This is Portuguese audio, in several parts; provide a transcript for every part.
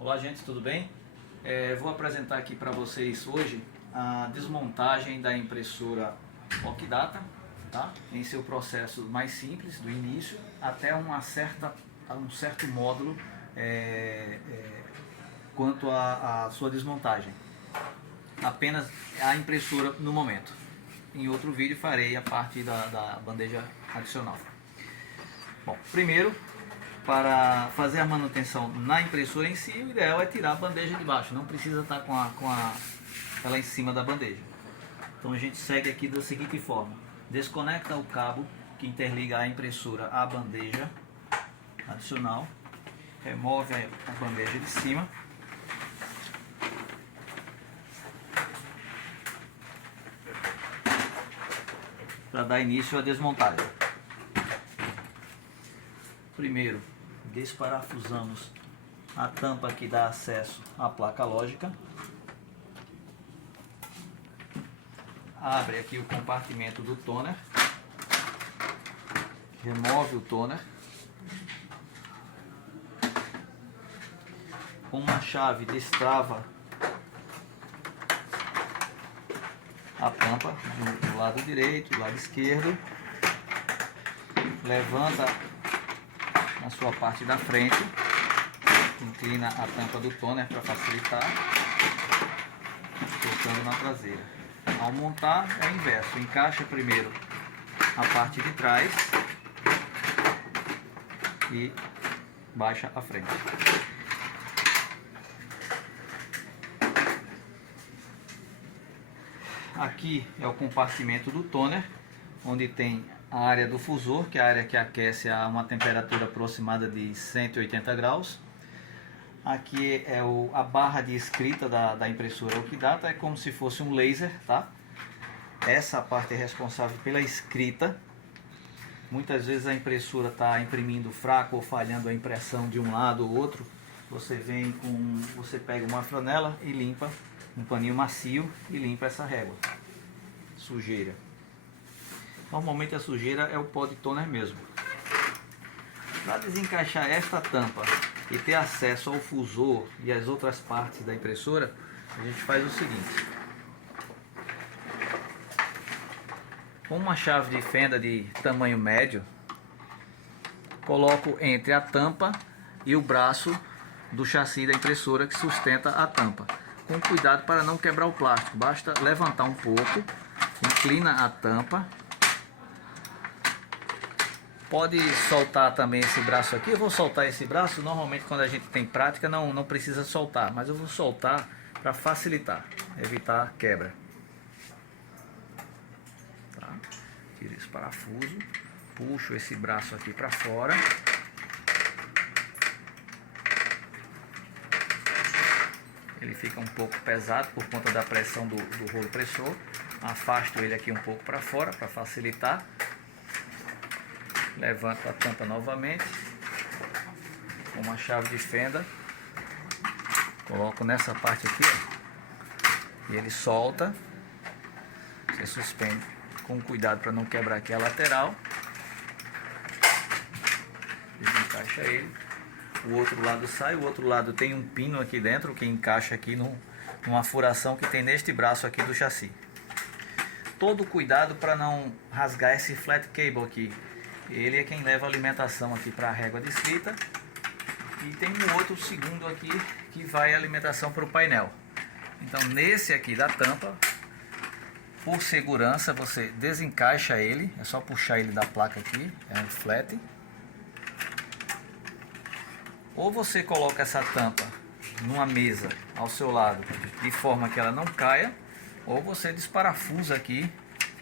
Olá gente, tudo bem? Vou apresentar aqui para vocês hoje a desmontagem da impressora Okidata, tá? Em seu processo mais simples, do início até um certo módulo quanto à sua desmontagem. Apenas a impressora no momento. Em outro vídeo farei a parte da bandeja adicional. Bom, primeiro, para fazer a manutenção na impressora em si, o ideal é tirar a bandeja de baixo, não precisa estar ela em cima da bandeja. Então a gente segue aqui da seguinte forma: desconecta o cabo que interliga a impressora à bandeja adicional, remove a bandeja de cima, para dar início à desmontagem. Primeiro, desparafusamos a tampa que dá acesso à placa lógica. Abre aqui o compartimento do toner. Remove o toner. Com uma chave destrava a tampa do lado direito, do lado esquerdo. Levanta na sua parte da frente, inclina a tampa do toner para facilitar, colocando na traseira. Ao montar é o inverso, encaixa primeiro a parte de trás e baixa a frente. Aqui é o compartimento do toner, onde tem a área do fusor, que é a área que aquece a uma temperatura aproximada de 180 graus. Aqui é a barra de escrita da impressora Okidata, é como se fosse um laser, tá? Essa parte é responsável pela escrita. Muitas vezes a impressora está imprimindo fraco ou falhando a impressão de um lado ou outro. Você pega uma flanela e limpa, um paninho macio, e limpa essa régua. Sujeira. Normalmente a sujeira é o pó de toner mesmo. Para desencaixar esta tampa e ter acesso ao fusor e às outras partes da impressora, a gente faz o seguinte: com uma chave de fenda de tamanho médio, coloco entre a tampa e o braço do chassi da impressora que sustenta a tampa, com cuidado para não quebrar o plástico. Basta levantar um pouco, inclina a tampa. Pode soltar também esse braço aqui. Eu vou soltar esse braço. Normalmente quando a gente tem prática não precisa soltar, mas eu vou soltar para facilitar, evitar quebra. Tá? Tiro esse parafuso, puxo esse braço aqui para fora. Ele fica um pouco pesado por conta da pressão do rolo pressor. Afasto ele aqui um pouco para fora para facilitar. Levanto a tampa novamente com uma chave de fenda, coloco nessa parte aqui, ó, e ele solta. Você suspende com cuidado para não quebrar aqui a lateral, desencaixa ele. O outro lado sai, o outro lado tem um pino aqui dentro que encaixa aqui numa furação que tem neste braço aqui do chassi. Todo cuidado para não rasgar esse flat cable aqui. Ele é quem leva a alimentação aqui para a régua de escrita. E tem um outro segundo aqui que vai a alimentação para o painel. Então nesse aqui da tampa, por segurança, você desencaixa ele. É só puxar ele da placa aqui, é um flat. Ou você coloca essa tampa numa mesa ao seu lado, de forma que ela não caia, ou você desparafusa aqui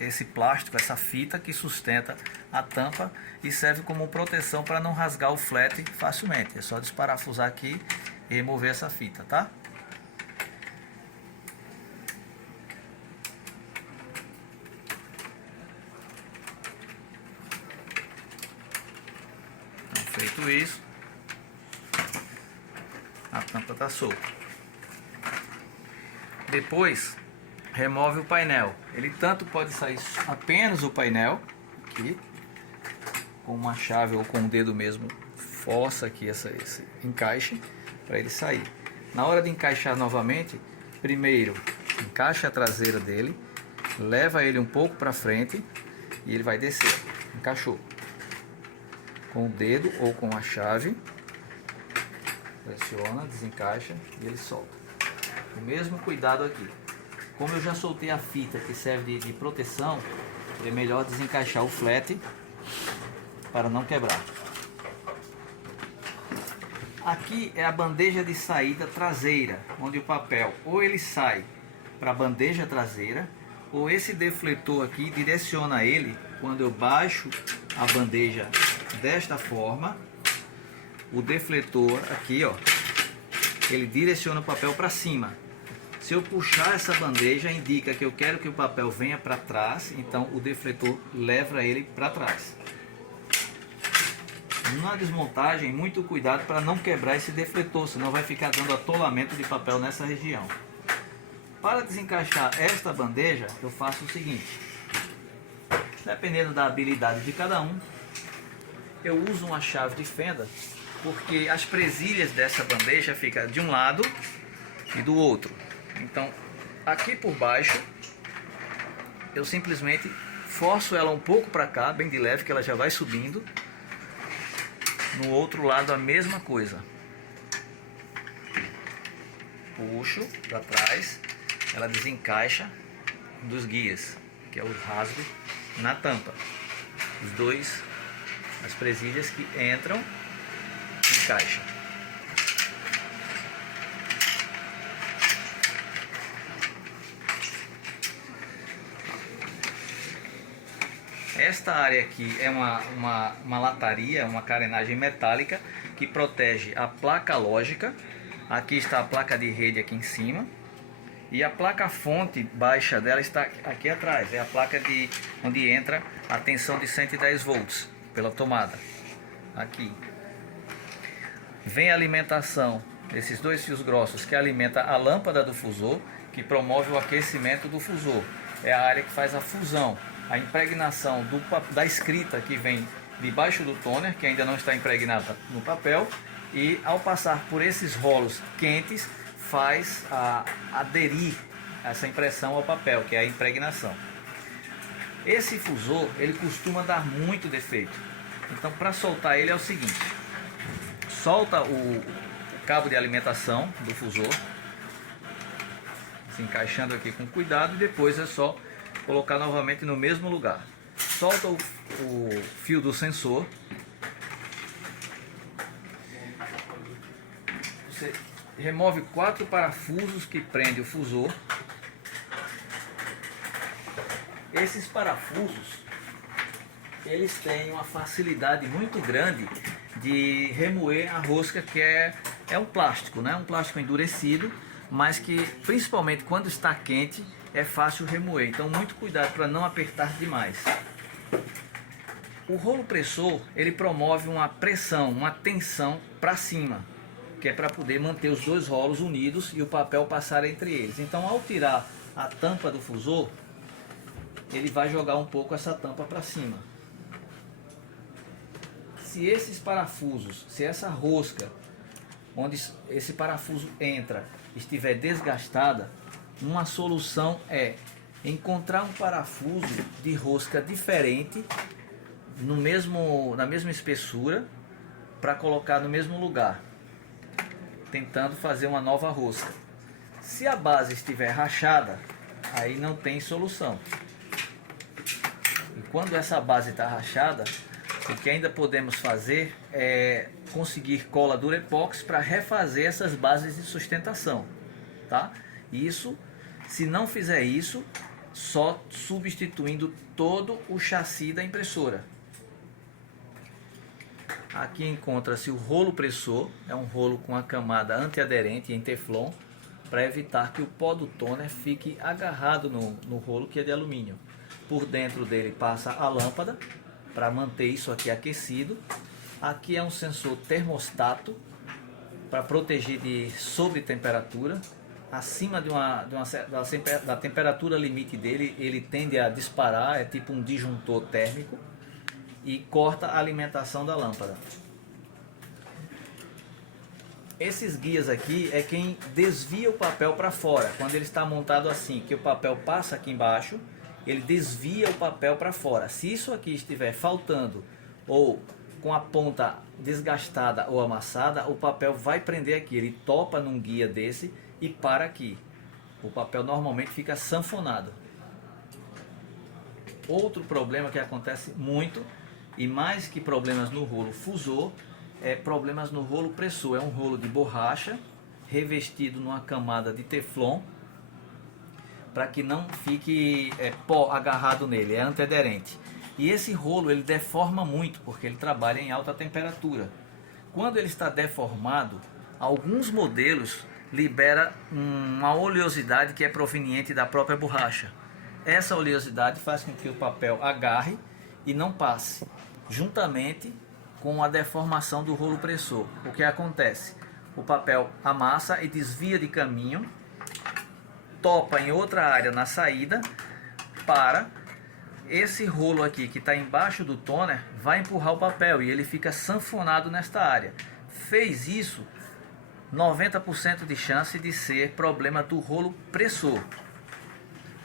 esse plástico, essa fita que sustenta a tampa e serve como proteção para não rasgar o flat facilmente. É só desparafusar aqui e remover essa fita, tá? Então, feito isso, a tampa está solta. Depois remove o painel. Ele tanto pode sair apenas o painel aqui, com uma chave ou com o dedo mesmo, força aqui esse encaixe para ele sair. Na hora de encaixar novamente, primeiro encaixa a traseira dele, leva ele um pouco para frente e ele vai descer. Encaixou. Com o dedo ou com a chave, pressiona, desencaixa e ele solta. O mesmo cuidado aqui. Como eu já soltei a fita que serve de proteção, é melhor desencaixar o flat para não quebrar. Aqui é a bandeja de saída traseira, onde o papel ou ele sai para a bandeja traseira, ou esse defletor aqui direciona ele. Quando eu baixo a bandeja desta forma, o defletor aqui, ó, ele direciona o papel para cima. Se eu puxar essa bandeja, indica que eu quero que o papel venha para trás, então o defletor leva ele para trás. Na desmontagem, muito cuidado para não quebrar esse defletor, senão vai ficar dando atolamento de papel nessa região. Para desencaixar esta bandeja, eu faço o seguinte: dependendo da habilidade de cada um, eu uso uma chave de fenda, porque as presilhas dessa bandeja ficam de um lado e do outro. Então, aqui por baixo, eu simplesmente forço ela um pouco para cá, bem de leve, que ela já vai subindo. No outro lado a mesma coisa. Puxo para trás, ela desencaixa dos guias, que é o rasgo na tampa. Os dois, as presilhas que entram, encaixam. Esta área aqui é uma lataria, uma carenagem metálica que protege a placa lógica. Aqui está a placa de rede aqui em cima. E a placa fonte baixa dela está aqui atrás. É a placa onde entra a tensão de 110 volts pela tomada. Aqui. Vem a alimentação desses dois fios grossos que alimenta a lâmpada do fusor, que promove o aquecimento do fusor. É a área que faz a fusão. A impregnação da escrita que vem debaixo do toner, que ainda não está impregnada no papel, e ao passar por esses rolos quentes, faz aderir essa impressão ao papel, que é a impregnação. Esse fusor, ele costuma dar muito defeito. Então, para soltar ele é o seguinte: solta o cabo de alimentação do fusor, se encaixando aqui com cuidado, e depois é só colocar novamente no mesmo lugar. Solta o fio do sensor. Você remove 4 parafusos que prende o fusor. Esses parafusos, eles têm uma facilidade muito grande de remoer a rosca, que é um plástico, né? Um plástico endurecido, mas que principalmente quando está quente é fácil remoer. Então muito cuidado para não apertar demais. O rolo pressor, ele promove uma pressão, uma tensão para cima, que é para poder manter os dois rolos unidos e o papel passar entre eles. Então ao tirar a tampa do fusor, ele vai jogar um pouco essa tampa para cima. Se esses parafusos, se essa rosca onde esse parafuso entra estiver desgastada, uma solução é encontrar um parafuso de rosca diferente na mesma espessura para colocar no mesmo lugar, tentando fazer uma nova rosca. Se a base estiver rachada, aí não tem solução. E quando essa base está rachada, o que ainda podemos fazer é conseguir cola Durepox para refazer essas bases de sustentação, tá? Isso, se não fizer isso, só substituindo todo o chassi da impressora. Aqui encontra-se o rolo pressor, é um rolo com a camada antiaderente em teflon, para evitar que o pó do toner fique agarrado no rolo, que é de alumínio. Por dentro dele passa a lâmpada, para manter isso aqui aquecido. Aqui é um sensor termostato, para proteger de sobretemperatura. Acima da temperatura limite dele, ele tende a disparar, é tipo um disjuntor térmico, e corta a alimentação da lâmpada. Esses guias aqui é quem desvia o papel para fora. Quando ele está montado assim, que o papel passa aqui embaixo, ele desvia o papel para fora. Se isso aqui estiver faltando ou com a ponta desgastada ou amassada, o papel vai prender aqui. Ele topa num guia desse e para aqui. O papel normalmente fica sanfonado. Outro problema que acontece muito, e mais que problemas no rolo fusor, é problemas no rolo pressor. É um rolo de borracha revestido numa camada de teflon para que não fique pó agarrado nele, é antiaderente. E esse rolo ele deforma muito porque ele trabalha em alta temperatura. Quando ele está deformado, alguns modelos liberam uma oleosidade que é proveniente da própria borracha. Essa oleosidade faz com que o papel agarre e não passe, juntamente com a deformação do rolo pressor. O que acontece? O papel amassa e desvia de caminho, topa em outra área na saída, para esse rolo aqui que está embaixo do toner, vai empurrar o papel e ele fica sanfonado nesta área. Fez isso, 90% de chance de ser problema do rolo pressor.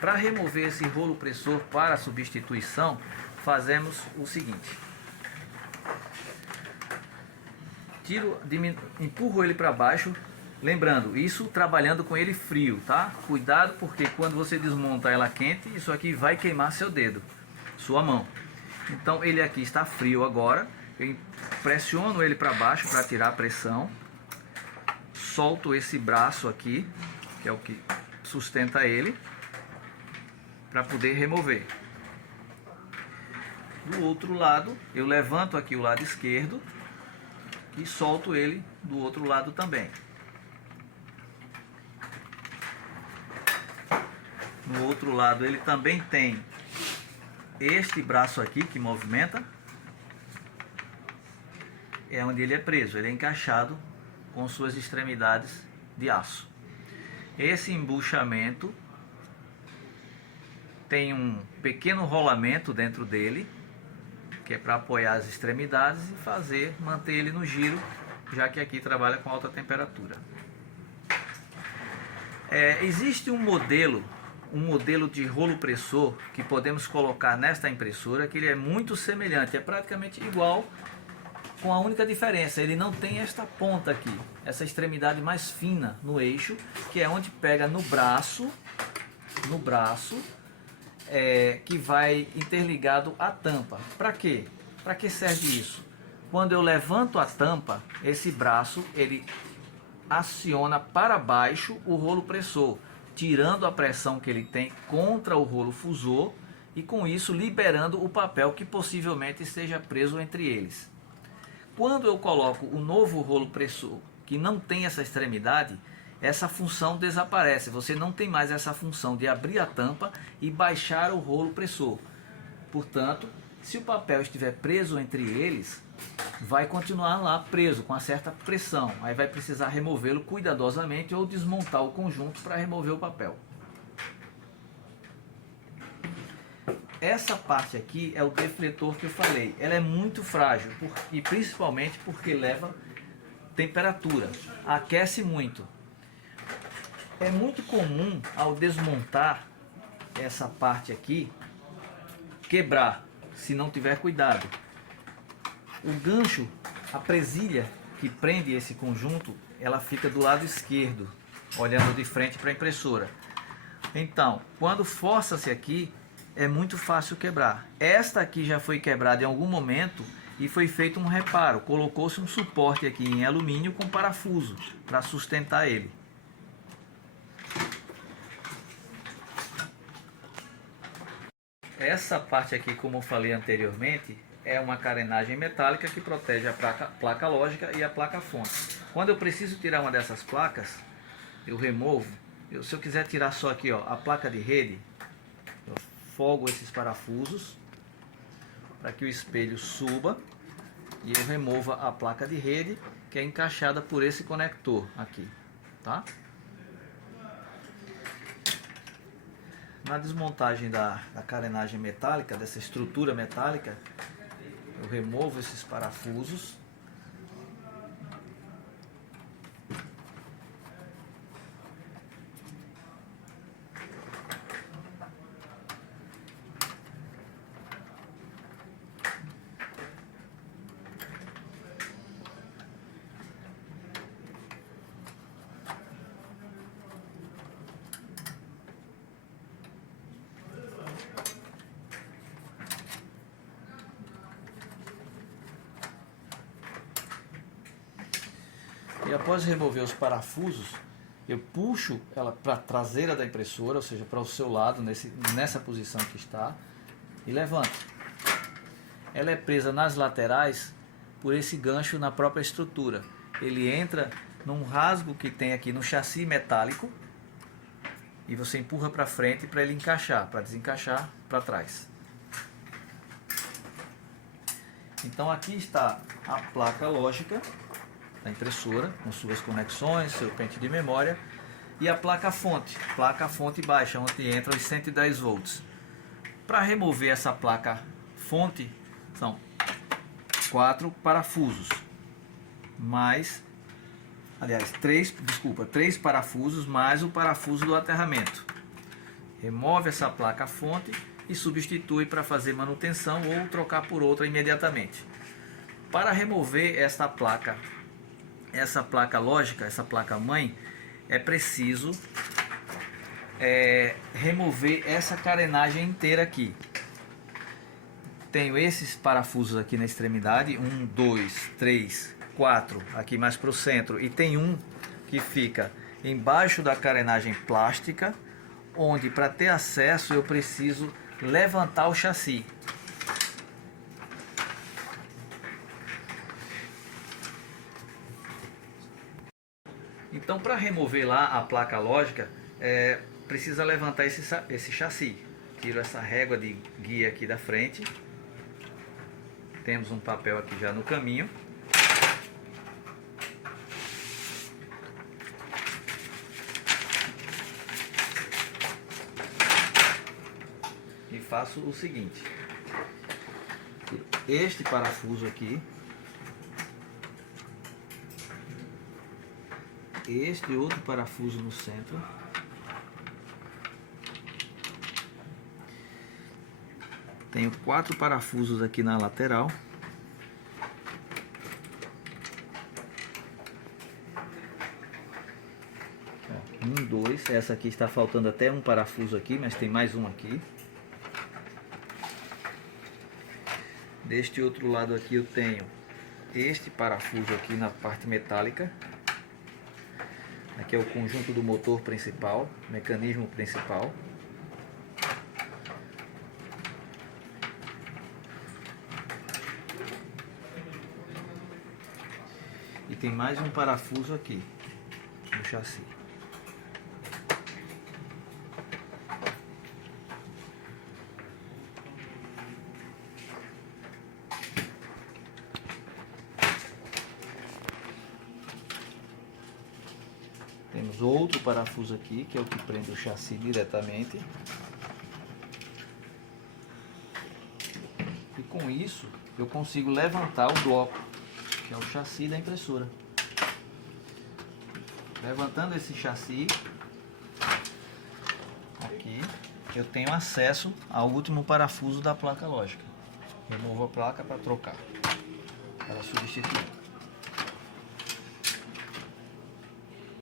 Para remover esse rolo pressor para a substituição, fazemos o seguinte: empurro ele para baixo, lembrando, isso trabalhando com ele frio, tá? Cuidado, porque quando você desmonta ela quente, isso aqui vai queimar seu dedo, sua mão. Então ele aqui está frio agora, eu pressiono ele para baixo para tirar a pressão, solto esse braço aqui, que é o que sustenta ele, para poder remover. Do outro lado, eu levanto aqui o lado esquerdo e solto ele do outro lado também. No outro lado ele também tem este braço aqui que movimenta, é onde ele é preso, ele é encaixado com suas extremidades de aço. Esse embuchamento tem um pequeno rolamento dentro dele, que é para apoiar as extremidades e manter ele no giro, já que aqui trabalha com alta temperatura. Existe um modelo de rolo pressor que podemos colocar nesta impressora, que ele é muito semelhante, é praticamente igual, com a única diferença, ele não tem esta ponta aqui, essa extremidade mais fina no eixo, que é onde pega no braço, que vai interligado à tampa. Para quê? Para que serve isso? Quando eu levanto a tampa, esse braço ele aciona para baixo o rolo pressor, tirando a pressão que ele tem contra o rolo fusor e com isso liberando o papel que possivelmente esteja preso entre eles. Quando eu coloco o novo rolo pressor que não tem essa extremidade, essa função desaparece. Você não tem mais essa função de abrir a tampa e baixar o rolo pressor. Portanto, se o papel estiver preso entre eles, vai continuar lá preso com uma certa pressão. Aí vai precisar removê-lo cuidadosamente ou desmontar o conjunto para remover o papel. Essa parte aqui é o defletor que eu falei. Ela é muito frágil e principalmente porque leva temperatura, aquece muito. É muito comum ao desmontar essa parte aqui quebrar, se não tiver cuidado. O gancho, a presilha que prende esse conjunto, ela fica do lado esquerdo, olhando de frente para a impressora. Então, quando força-se aqui, é muito fácil quebrar. Esta aqui já foi quebrada em algum momento e foi feito um reparo. Colocou-se um suporte aqui em alumínio com parafuso para sustentar ele. Essa parte aqui, como eu falei anteriormente, é uma carenagem metálica que protege a placa lógica e a placa fonte. Quando eu preciso tirar uma dessas placas, eu removo. Se eu quiser tirar só aqui, ó, a placa de rede, eu folgo esses parafusos para que o espelho suba e eu remova a placa de rede, que é encaixada por esse conector aqui, tá? Na desmontagem da carenagem metálica, dessa estrutura metálica, eu removo esses parafusos após remover os parafusos, eu puxo ela para a traseira da impressora, ou seja, para o seu lado, nessa posição que está, e levanto. Ela é presa nas laterais por esse gancho na própria estrutura. Ele entra num rasgo que tem aqui no chassi metálico e você empurra para frente para ele encaixar, para desencaixar para trás. Então aqui está a placa lógica da impressora, com suas conexões, seu pente de memória, e a placa fonte baixa, onde entra os 110 volts. Para remover essa placa fonte, são 4 parafusos, três parafusos mais o parafuso do aterramento. Remove essa placa fonte e substitui para fazer manutenção ou trocar por outra imediatamente. Para remover essa placa lógica, essa placa mãe, é preciso remover essa carenagem inteira aqui. Tenho esses parafusos aqui na extremidade, 1, 2, 3, 4, aqui mais para o centro, e tem um que fica embaixo da carenagem plástica, onde para ter acesso eu preciso levantar o chassi. Então, para remover lá a placa lógica, precisa levantar esse chassi. Tiro essa régua de guia aqui da frente. Temos um papel aqui já no caminho. E faço o seguinte: este parafuso aqui, este outro parafuso no centro, tenho 4 parafusos aqui na lateral. Um, dois. Essa aqui está faltando até um parafuso aqui, mas tem mais um aqui. Deste outro lado aqui eu tenho este parafuso aqui na parte metálica. Aqui é o conjunto do motor principal, mecanismo principal. E tem mais um parafuso aqui no chassi. Temos outro parafuso aqui, que é o que prende o chassi diretamente. E com isso eu consigo levantar o bloco, que é o chassi da impressora. Levantando esse chassi aqui, eu tenho acesso ao último parafuso da placa lógica. Removo a placa para trocar, para substituir.